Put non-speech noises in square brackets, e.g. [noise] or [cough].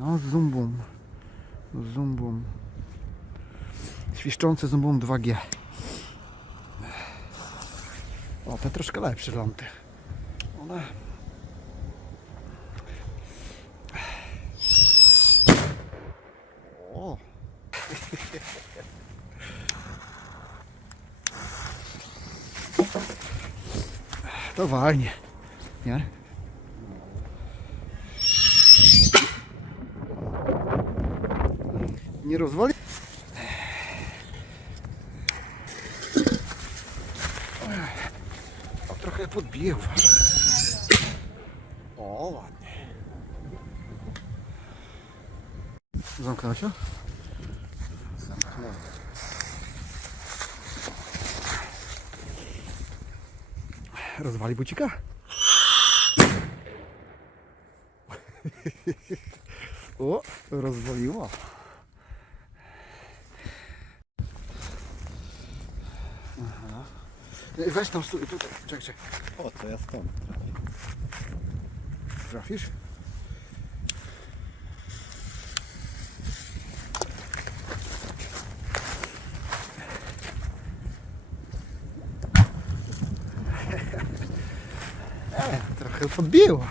No, zumbum. Zumbum. Świszczące zumbum 2G. O, te troszkę lepsze lampy. One... O! To walnie, nie? Nie rozwali? O, trochę podbiję, uważaj. O, ładnie. Zamknął się? Zamknąłem. Rozwali bucika? [laughs] O, rozwaliło. Aha. Ej, Weź tam stój, tutaj, czekaj, czekaj. Po co ja stąd trafię? Trafisz? [laughs] E, trochę podbiło.